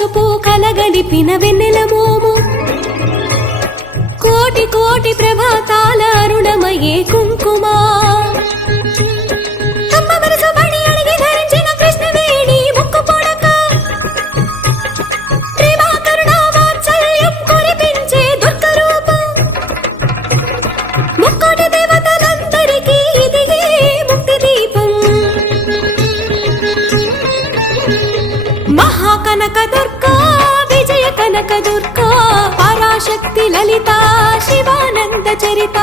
పసుపు కలగలిపిన వెన్నెల మోము కోటి కోటి ప్రభాతాల అరుణమయే కుంకుమా అమ్మ మనసు బడి అడిగి ధరించిన కృష్ణవేణి ముక్కు పొడక ప్రేమ కరుణ వాత్సల్యం కురిపించే దుర్గ రూపం ముక్కోటి దేవతలందరికీ ఇదిగే ముక్తి దీపం మహాకనక దుర్గా విజయ కనక దుర్గా పరాశక్తి లలిత శివానంద చరిత